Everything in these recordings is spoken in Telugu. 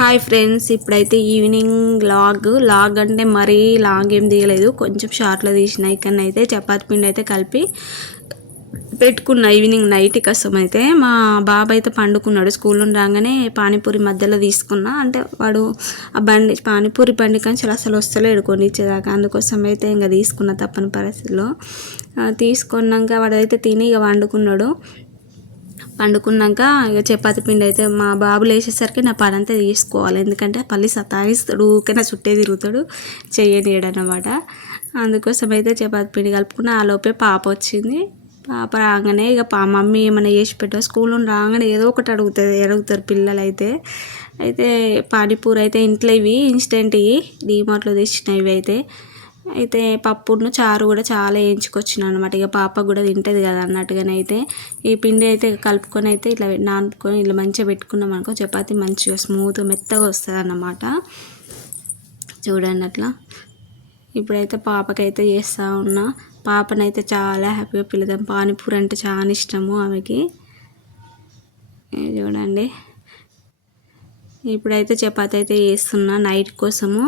హాయ్ ఫ్రెండ్స్, ఇప్పుడైతే ఈవినింగ్ లాగ్ అంటే మరీ లాగ్ ఏం తీయలేదు, కొంచెం షార్ట్లో తీసిన. ఇక్కడనైతే చపాతి పిండి అయితే కలిపి పెట్టుకున్న ఈవినింగ్ నైట్ కోసం. అయితే మా బాబు అయితే పండుకున్నాడు, స్కూల్ నుండి రాగానే పానీపూరి మధ్యలో తీసుకున్నా. అంటే వాడు ఆ బండి పానీపూరి బండి కానీ అసలు వస్తలేడు కొనిచ్చేదాకా, అందుకోసం అయితే ఇంకా తీసుకున్న తప్పని పరిస్థితిలో. తీసుకున్నాక వాడైతే తిని ఇక పండుకున్నాక ఇక చపాతి పిండి అయితే మా బాబు లేచేసరికి నా పని అంతా తీసుకోవాలి, ఎందుకంటే పల్లి సతాయిస్తాడు, ఊరికైనా చుట్టే తిరుగుతాడు, చెయ్యనీయడు అన్నమాట. అందుకోసం అయితే చపాతి పిండి కలుపుకున్న. ఆ లోపే పాప వచ్చింది. పాప రాగానే ఇక మమ్మీ ఏమైనా చేసి పెట్టా, స్కూల్ నుండి రాగానే ఏదో ఒకటి అడుగుతారు పిల్లలు అయితే పానీపూరి అయితే ఇంట్లో ఇవి ఇన్స్టెంట్ డీమార్ట్లో తెచ్చినవి అయితే పప్పును చారు కూడా చాలా వేయించుకొచ్చిన అనమాట. ఇక పాప కూడా తింటుంది కదా అన్నట్టుగానే అయితే ఈ పిండి అయితే కలుపుకొని అయితే ఇట్లా నానుకొని ఇట్లా మంచిగా పెట్టుకున్నాం అనుకో, చపాతి మంచిగా స్మూత్గా మెత్తగా వస్తుంది అన్నమాట. చూడండి అట్లా. ఇప్పుడైతే పాపకైతే చేస్తూ ఉన్నా. పాపనైతే చాలా హ్యాపీగా పిలుద్దాం, పానీపూరి అంటే చాలా ఇష్టము ఆమెకి. చూడండి, ఇప్పుడైతే చపాతి అయితే చేస్తున్నా నైట్ కోసము.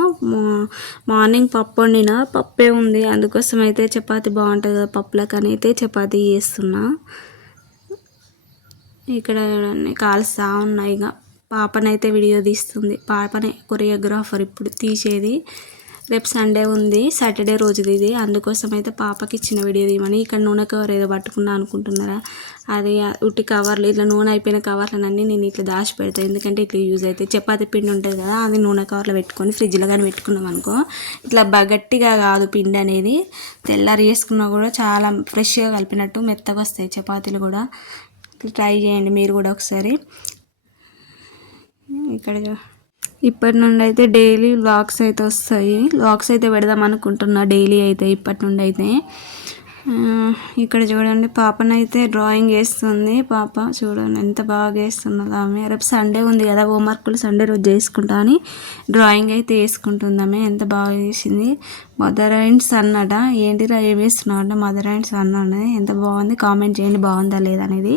మార్నింగ్ పప్పు వండిన, పప్పే ఉంది, అందుకోసం అయితే చపాతి బాగుంటుంది కదా పప్పులకని అయితే చపాతి చేస్తున్నా. ఇక్కడ కాలుస్తూ ఉన్నాయి. ఇక పాపనైతే వీడియో తీస్తుంది, పాపనే కొరియోగ్రాఫర్ ఇప్పుడు తీసేది. రేపు సండే ఉంది, సాటర్డే రోజుది ఇది, అందుకోసం అయితే పాపకి ఇచ్చిన వీడియో తీయమని. ఇక్కడ నూనె కవర్ ఏదో పట్టుకున్నా అనుకుంటున్నారా, అది ఉట్టి కవర్లు, ఇట్లా నూనె అయిపోయిన కవర్లన్నీ నేను ఇట్లా దాచి పెడతాను, ఎందుకంటే ఇట్లా యూజ్ అవుతాయి. చపాతి పిండి ఉంటుంది కదా, అది నూనె కవర్లో పెట్టుకొని ఫ్రిడ్జ్లో కానీ పెట్టుకున్నాం అనుకో, ఇట్లా గట్టిగా కాదు పిండి అనేది, తెల్లారి చేసుకున్నా కూడా చాలా ఫ్రెష్గా కలిపినట్టు మెత్తగా వస్తాయి చపాతీలు కూడా. ట్రై చేయండి మీరు కూడా ఒకసారి. ఇక్కడ ఇప్పటి నుండి అయితే డైలీ వ్లాగ్స్ అయితే వస్తాయి, వ్లాగ్స్ అయితే పెడదాం అనుకుంటున్నా డైలీ అయితే ఇప్పటి నుండి అయితే. ఇక్కడ చూడండి, పాపనైతే డ్రాయింగ్ వేస్తుంది. పాప చూడండి ఎంత బాగా వేస్తున్నది ఆమె. రేపు సండే ఉంది కదా, హోంవర్క్లు సండే రోజు చేసుకుంటా అని డ్రాయింగ్ అయితే వేసుకుంటుంది ఆమె. ఎంత బాగా వేసింది. మదర్ అండ్ సన్ అట, ఏంటిరా ఏం వేస్తున్నావు అంటే మదర్ అండ్ సన్ అనేది. ఎంత బాగుంది, కామెంట్ చేయండి బాగుందా లేదా అనేది.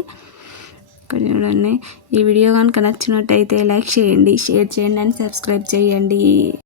ఇక్కడ చూడండి, ఈ వీడియో కనుక నచ్చినట్టయితే లైక్ చేయండి, షేర్ చేయండి అండ్ సబ్స్క్రైబ్ చేయండి.